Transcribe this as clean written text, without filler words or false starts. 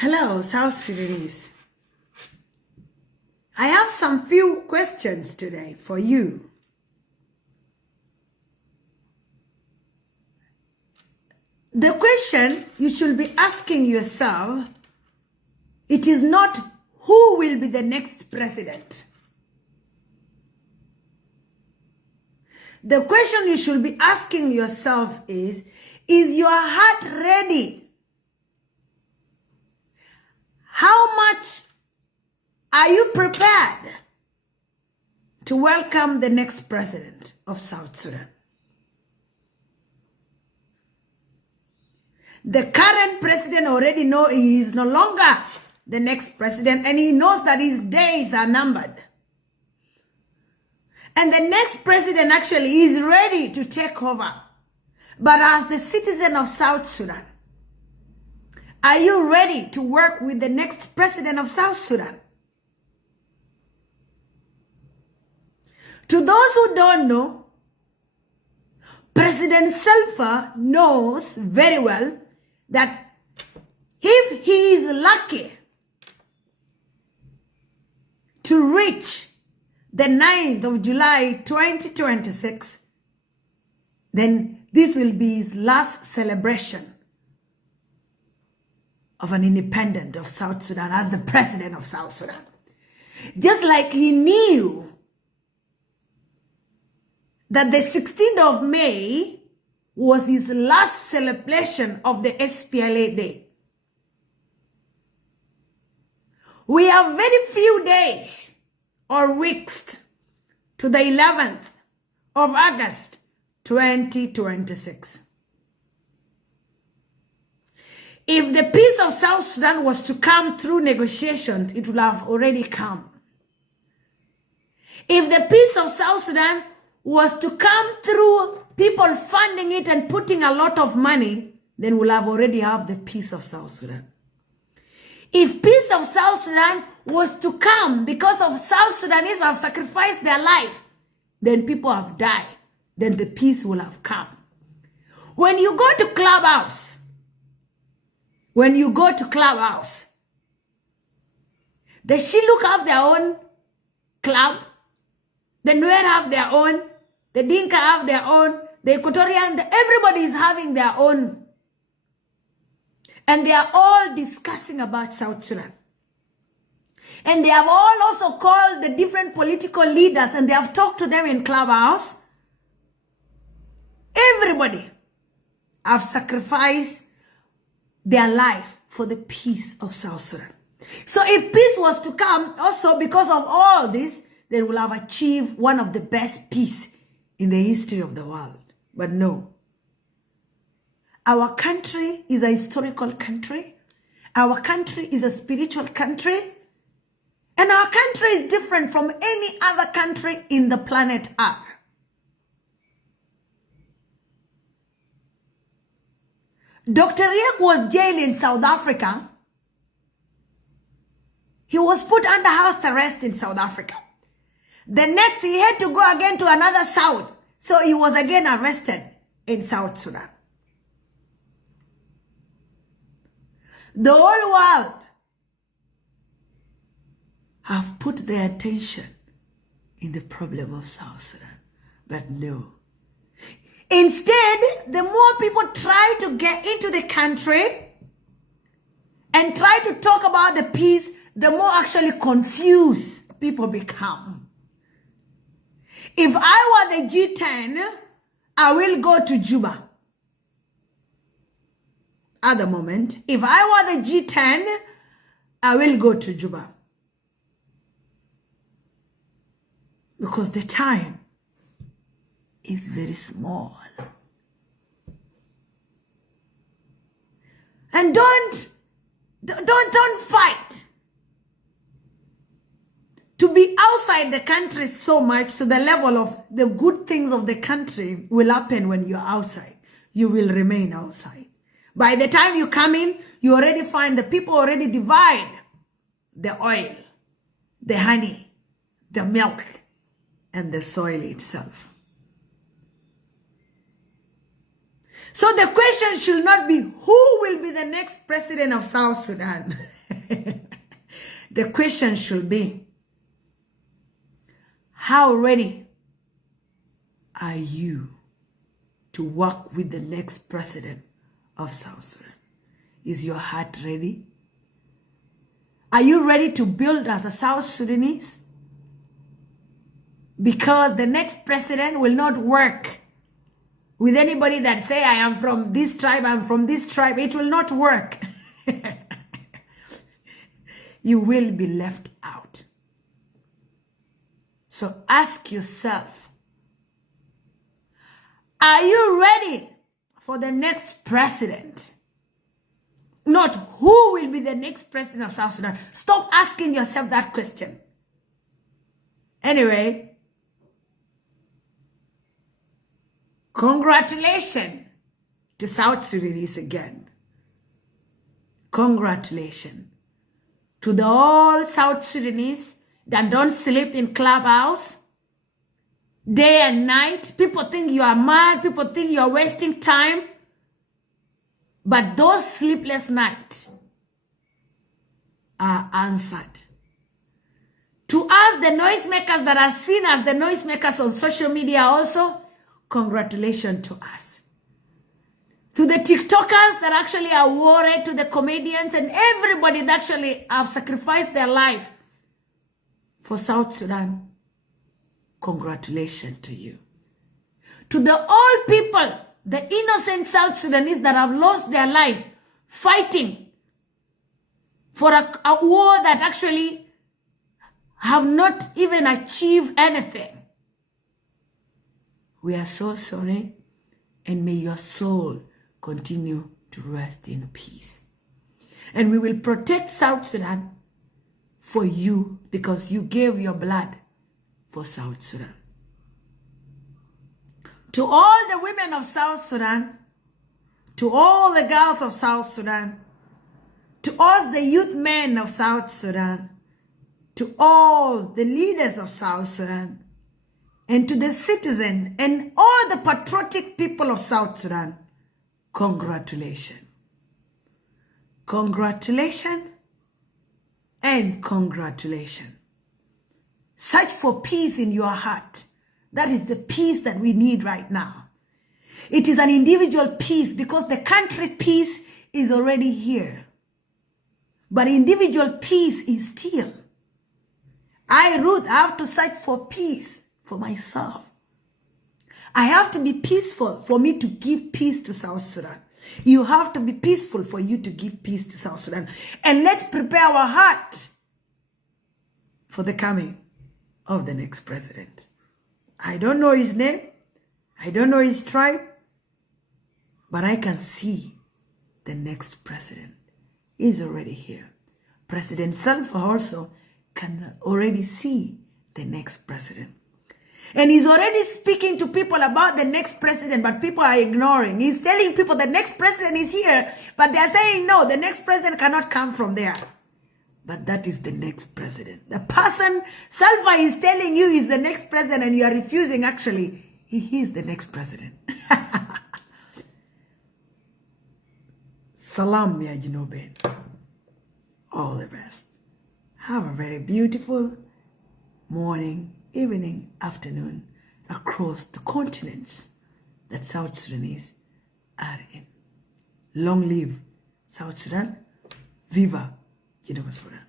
Hello, South Sudanese. I have some few questions today for you. The question you should be asking yourself, it is not who will be the next president. The question you should be asking yourself is your heart ready? How much are you prepared to welcome the next president of South Sudan? The current president already knows he is no longer the next president, and he knows that his days are numbered. And the next president actually is ready to take over. But as the citizen of South Sudan, are you ready to work with the next president of South Sudan? To those who don't know, President Salva knows very well that if he is lucky to reach the 9th of July 2026, then this will be his last celebration of an independent of South Sudan as the president of South Sudan. Just like he knew that the 16th of May was his last celebration of the SPLA Day. We have very few days or weeks to the 11th of August 2026. If the peace of South Sudan was to come through negotiations, it would have already come. If the peace of South Sudan was to come through people funding it and putting a lot of money, then we'll have already have the peace of South Sudan. If peace of South Sudan was to come because of South Sudanese have sacrificed their life, then people have died, then the peace will have come. When you go to Clubhouse, the Shilluk have their own club, the Nuer have their own, the Dinka have their own, the Equatorian, everybody is having their own. And they are all discussing about South Sudan. And they have all also called the different political leaders and they have talked to them in Clubhouse. Everybody have sacrificed their life for the peace of South Sudan. So if peace was to come, also because of all this, they will have achieved one of the best peace in the history of the world. But no. Our country is a historical country. Our country is a spiritual country. And our country is different from any other country in the planet Earth. Dr. Riek was jailed in South Africa. He was put under house arrest in South Africa. The next, he had to go again to another South. So he was again arrested in South Sudan. The whole world have put their attention in the problem of South Sudan. But no. Instead, the more people try to get into the country and try to talk about the peace, the more actually confused people become. If I were the G10, I will go to Juba. At the moment, if I were the G10, I will go to Juba. Because the time is very small. And don't fight to be outside the country so much to the level of the good things of the country will happen when you're outside. You will remain outside. By the time you come in, you already find the people already divide the oil, the honey, the milk, and the soil itself. So the question should not be who will be the next president of South Sudan. The question should be, how ready are you to work with the next president of South Sudan? Is your heart ready? Are you ready to build as a South Sudanese? Because the next president will not work with anybody that say, I am from this tribe, I'm from this tribe. It will not work. You will be left out. So ask yourself, are you ready for the next president? Not who will be the next president of South Sudan. Stop asking yourself that question. Anyway, congratulations to South Sudanese again. Congratulations to the all South Sudanese that don't sleep in clubhouse day and night. People think you are mad. People think you are wasting time. But those sleepless nights are answered. To us, the noisemakers that are seen as the noisemakers on social media also, congratulations to us. To the TikTokers that actually are worried, to the comedians and everybody that actually have sacrificed their life for South Sudan, congratulations to you. To the old people, the innocent South Sudanese that have lost their life fighting for a war that actually have not even achieved anything. We are so sorry, and may your soul continue to rest in peace. And we will protect South Sudan for you because you gave your blood for South Sudan. To all the women of South Sudan, to all the girls of South Sudan, to us the youth men of South Sudan, to all the leaders of South Sudan, and to the citizens and all the patriotic people of South Sudan, congratulations. Congratulations and congratulations. Search for peace in your heart. That is the peace that we need right now. It is an individual peace because the country peace is already here. But individual peace is still. I, Ruth, have to search for peace for myself. I have to be peaceful for me to give peace to South Sudan. You have to be peaceful for you to give peace to South Sudan. And let's prepare our heart for the coming of the next president. I don't know his name. I don't know his tribe. But I can see the next president is already here. President Salva also can already see the next president. And he's already speaking to people about the next president, but people are ignoring. He's telling people the next president is here, but they're saying, no, the next president cannot come from there. But that is the next president. The person Salva is telling you is the next president and you are refusing, actually, he is the next president. Salam, ya Jinoben. All the best. Have a very beautiful morning, evening, afternoon across the continents that South Sudanese are in. Long live South Sudan. Viva Sudan.